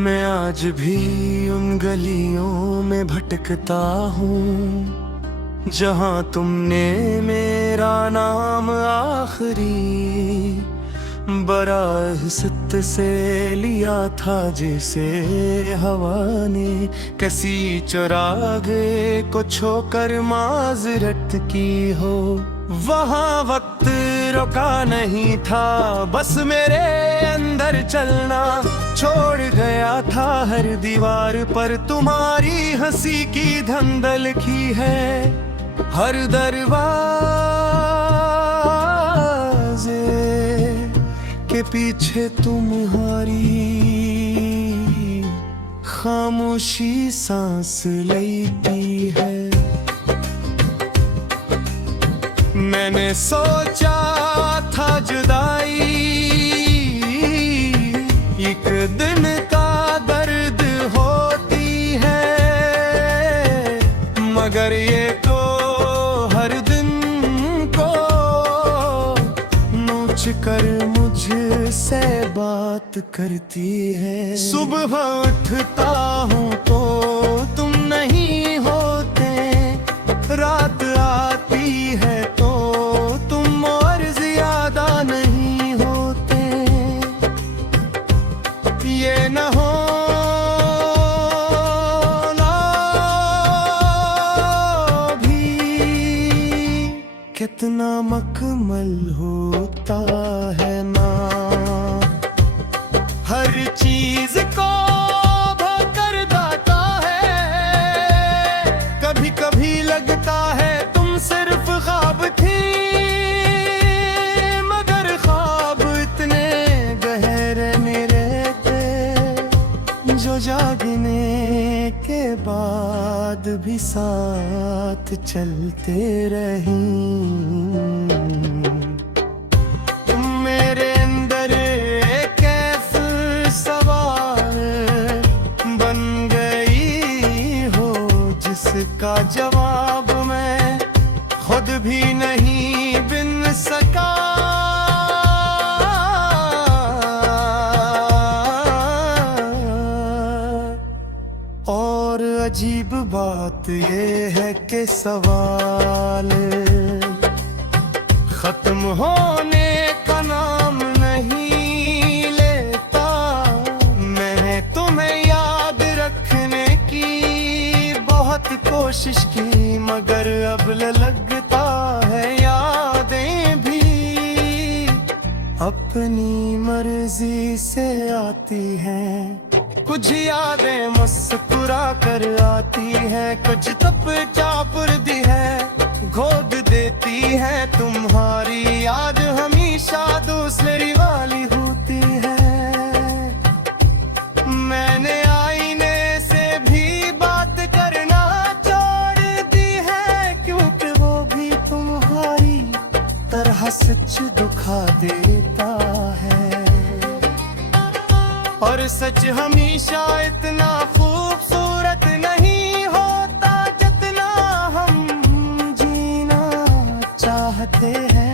मैं आज भी उन गलियों में भटकता हूँ जहाँ तुमने मेरा नाम आखिरी बरासत से लिया था, जैसे हवा ने किसी चरागे को छोकर माजरत की हो। वहाँ वक्त रुका नहीं था, बस मेरे अंदर चलना छोड़ गया था। हर दीवार पर तुम्हारी हंसी की धंधल लिखी है, हर दरवाजे के पीछे तुम्हारी खामोशी सांस लेती है। मैंने सोचा था जुदाई एक दिन का दर्द होती है, मगर ये तो हर दिन को नोच कर मुझसे बात करती है। सुबह उठता हूँ तो तुम नहीं होते, रात आती है तो तुम और ज्यादा नहीं होते। ये न हो ना भी कितना मकमल होता है ना, हर चीज को भर देता है। कभी कभी लगता है तुम सिर्फ ख्वाब थी, मगर ख्वाब इतने गहरे मेरे थे जो जागने के बाद भी साथ चलते रहीं। तुम मेरे अंदर एक ऐसा सवाल बन गई हो जिसका जवाब मैं खुद भी नहीं बिन सका। और अजीब बात ये है कि सवाल खत्म होने का नाम नहीं लेता। मैंने तुम्हें याद रखने की बहुत कोशिश की, मगर अब लगता है यादें भी अपनी मर्जी से आती हैं। कुछ यादें मुस्कुरा कर आती है, कुछ तप चापुर दी है गोद देती है। तुम्हारी याद हमेशा दूसरी वाली होती है। मैंने आईने से भी बात करना छोड़ दी है, क्योंकि वो भी तुम्हारी तरह सच दुखा देता है। और सच हमेशा इतना खूबसूरत नहीं होता जितना हम जीना चाहते हैं।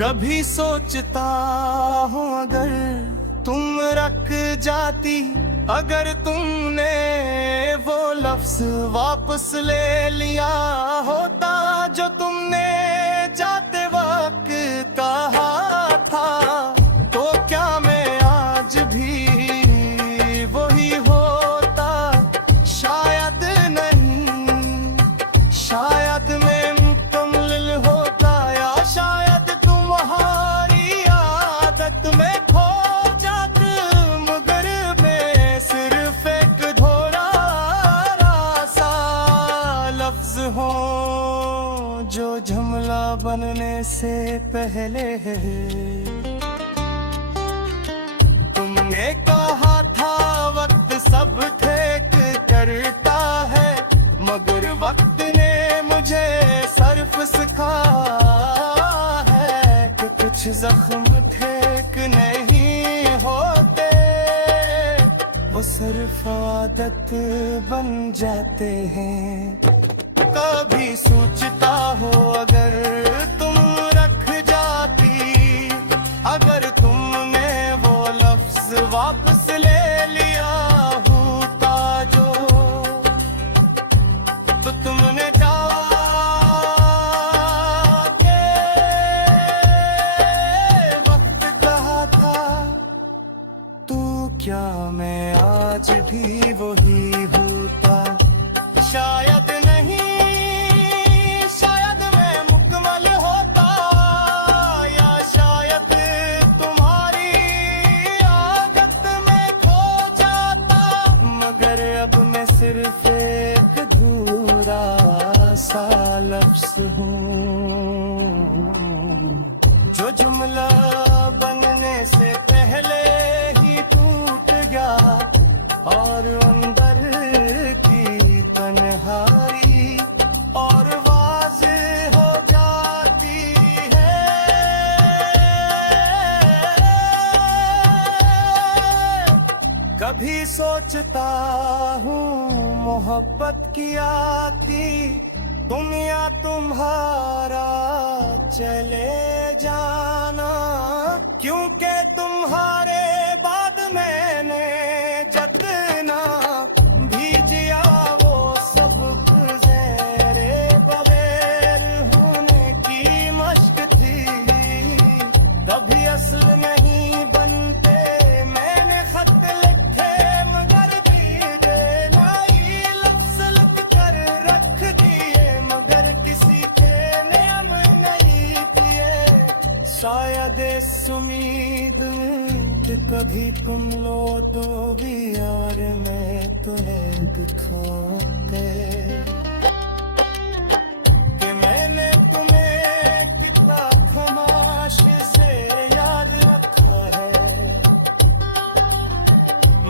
कभी सोचता हूँ अगर तुम रख जाती, अगर तुमने वो लफ्ज वापस ले लिया होता जो तुमने जाते वक्त कहा था, तो क्या मैं आज भी वही होता? शायद नहीं, शायद मैं मुकम्मल होता, या शायद तुम्हारी आदत में खो जात। मगर मैं सिर्फ एक धोरा सा लफ्ज हो जो जुमला बनने से पहले है। तुमने कहा था वक्त सब ठीक करता है, मगर वक्त ने मुझे सिर्फ सिखाया है कि कुछ जख्म ठीक नहीं होते, वो सिर्फ आदत बन जाते हैं। कभी सोचता हो अगर तुम रख जाती, अगर तुमने वो लफ्ज लफ्ज़ हूँ जो जुमला बनने से पहले ही टूट गया और अंदर की तन्हाई और वाज़ेह हो जाती है। कभी सोचता हूँ मोहब्बत की आती तुम या तुम्हारा चले जाना, क्योंकि तुम्हारे बाद मैंने जितना भी जिया वो सब गुज़रे बगैर होने की मश्क थी। कभी असल नहीं बनते मैंने खत लिखे मगर भीगे नहीं, लफ्ज़ लिख कर रख दिए मगर किसी के नियम नहीं किए। शायद इस उम्मीद कि कभी तुम लौटोगी और मैं तुम्हें दिखाते कि मैंने तुम्हें कितना खामोश से याद रखा है।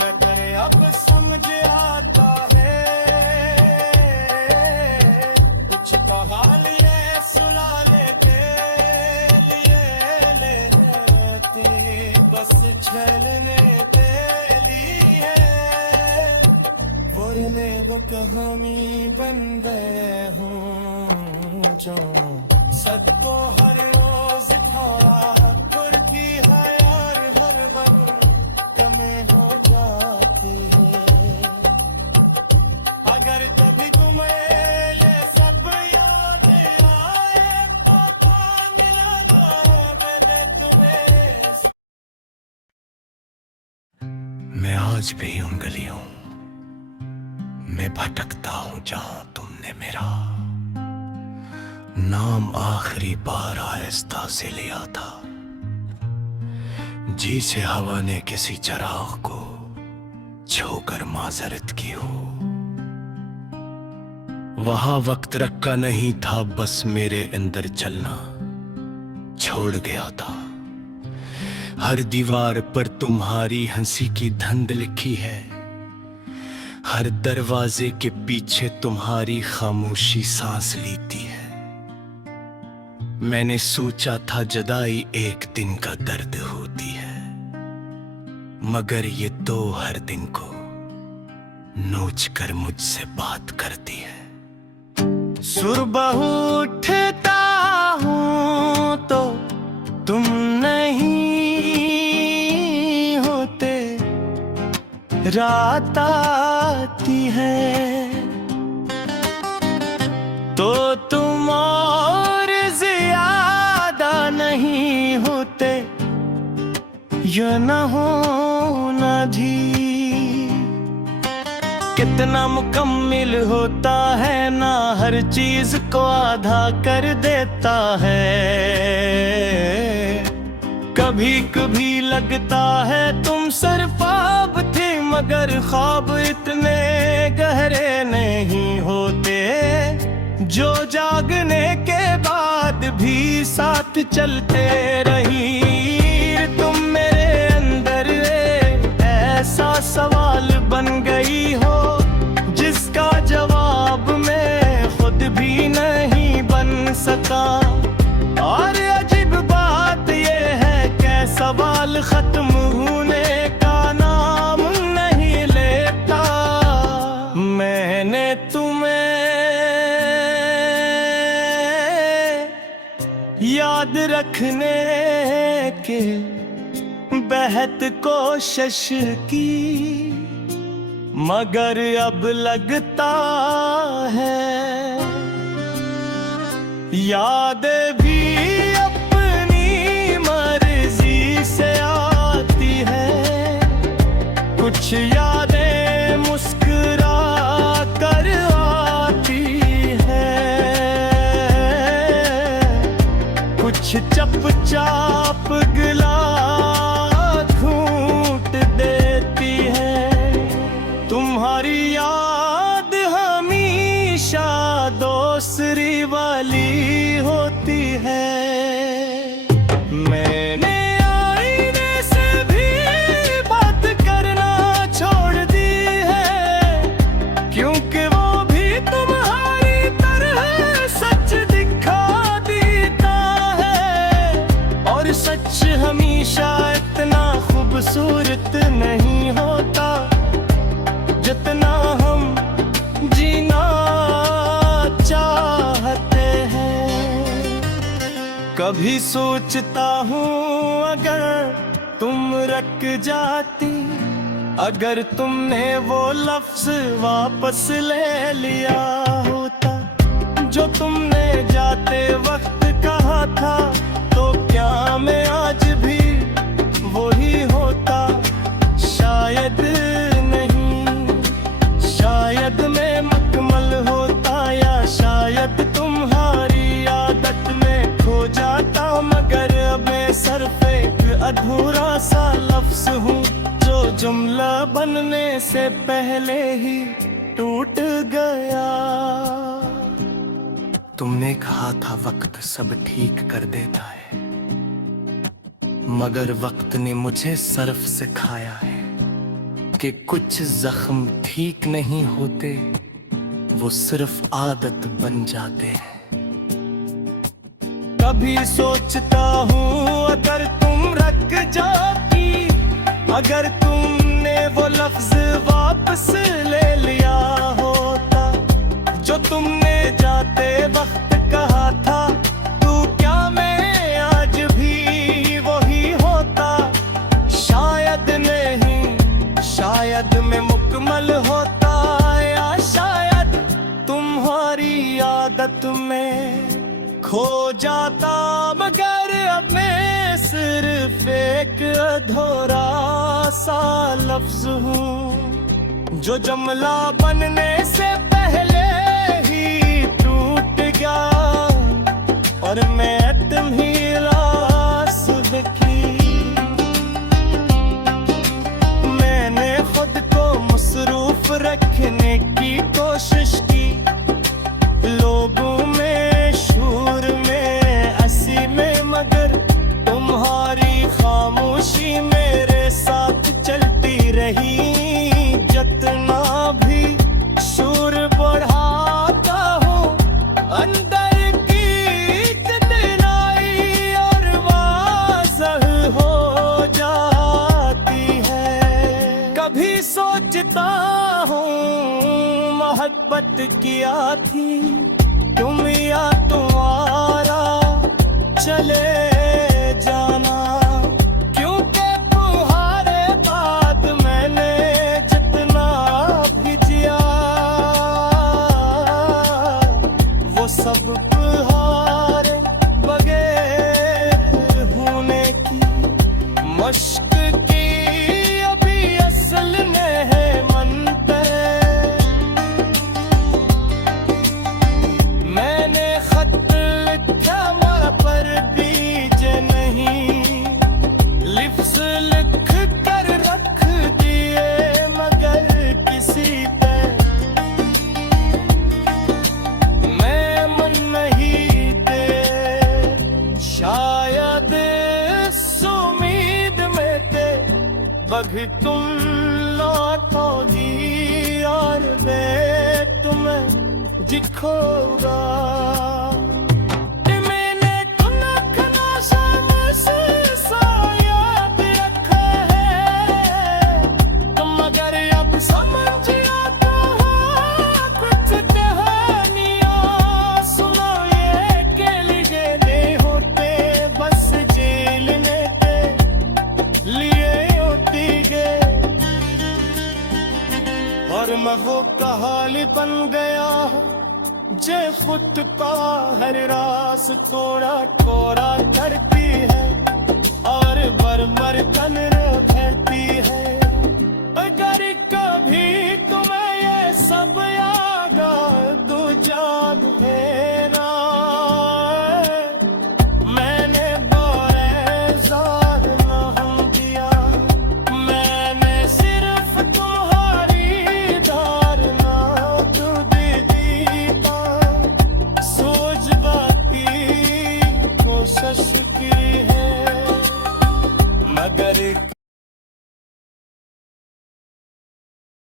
मगर अब समझ आता है कुछ कहाल ये सुनाने के लिए ले जाती बस छलने के लिए बोलने वो कहानी बन गए हूँ जो सबको हर रोज थोड़ा खुर की है और हर बन कमें हो जाती है। अगर कभी तुम्हें ये सब याद आए तो मिलाना मैंने तुम्हें। मैं आज भी उन गलियों में भटकता हूँ जहां तुमने मेरा नाम आखिरी बार आहिस्ता से लिया था। जी से हवा ने किसी चराग को छूकर माजरत की हो। वहां वक्त रखा नहीं था बस मेरे अंदर चलना छोड़ गया था। हर दीवार पर तुम्हारी हंसी की धंध लिखी है, हर दरवाजे के पीछे तुम्हारी खामोशी सांस लेती है। मैंने सोचा था जुदाई एक दिन का दर्द होती है, मगर ये तो हर दिन को नोच कर मुझसे बात करती है। सुबह उठता हूँ तो तुम नहीं होते, रात आती है तो तुम और ज्यादा नहीं होते, ये न होना भी कितना मुकम्मिल होता है ना, हर चीज को आधा कर देता है। कभी कभी लगता है तुम सरफाब थे मगर ख्वाब इतने गहरे नहीं होते, जो जागने के बाद भी साथ चलते रही। तुम मेरे अंदर ऐसा सवाल बन गई हो जिसका जवाब मैं खुद भी नहीं बन सका। और अजीब बात ये है कि सवाल खत्म होने का नाम नहीं लेता। मैंने तुम्हें याद रखने के बेहद कोशिश की, मगर अब लगता है याद भी अपनी मर्जी से आती है। कुछ यादें मुस्कुरा कर आती है, कुछ चुपचाप गिला घूंट देती है। तुम्हारी याद हमेशा दोस्त ग्रोसरी वाली होती है। मैंने आईने से भी बात करना छोड़ दी है, क्योंकि वो भी तुम्हारी तरह सच दिखा देता है। और सच हमेशा इतना खूबसूरत नहीं होता जितना हम जीना चाहते हैं। कभी सोचता हूँ अगर तुम रख जाती, अगर तुमने वो लफ्ज वापस ले लिया होता जो तुमने जाते वक्त कहा था, तो क्या मैं आज भी वही होता? शायद नहीं, शायद मैं मुकम्मल होता, या शायद तुम्हारी आदत में खो जाता। मगर अब मैं सिर्फ एक अधूरा सा लफ्ज हूँ जो जुमला बनने से पहले ही टूट गया। तुमने कहा था वक्त सब ठीक कर देता है, मगर वक्त ने मुझे सिर्फ सिखाया है कि कुछ जख्म ठीक नहीं होते, वो सिर्फ आदत बन जाते हैं। कभी सोचता हूँ अगर तुम रख जाती, अगर तुमने वो लफ्ज वापस ले लिया होता जो तुमने जाते वक्त कहा था, तो क्या मैं आज भी वही होता? शायद नहीं, शायद मैं मुकम्मल होता, या शायद तुम्हारी आदत में खो जाता। मगर अब मैं सिर्फ एक अधूरा सा लफ्ज हूँ जो जुमला बनने से पहले ही टूट गया। और मैं तुम्ही रास देखी, मैंने खुद को मसरूफ रखने की कोशिश की, लोगों में, शूर में, हंसी में, मगर तुम्हारी खामोशी मेरे साथ चलती रही। जितना भी शूर बढ़ाता हूँ, अंदर की कठिनाई और वाज़ह हो जाती है। कभी सोचता हूँ मोहब्बत किया थी तुम या तुम्हारा चले जाना, क्योंकि तुम्हारे बाद मैंने जितना भी जिया, वो सब तुम्हारे बगैर होने की मश्क की अभी असल ने है मन पे। मैंने खत लिखा पर बीज नहीं, लिफ्स लिख कर रख दिए मगर किसी पे मैं मन नहीं दे। शायद इस उम्मीद में थे बग तुम लौटोगी और वे तुम्हें दिखोगा। और मैं वो कहाली बन गया हूँ जे फुट पा हर रास थोड़ा कोरा करती है और मर कन भरती है। अगर कभी तुम्हें ये सब याद दो जाग फेरा, मैंने बोरे हम दिया, मैंने सिर्फ तुम्हारी धारणा दूध दीता। सस्ती है मगर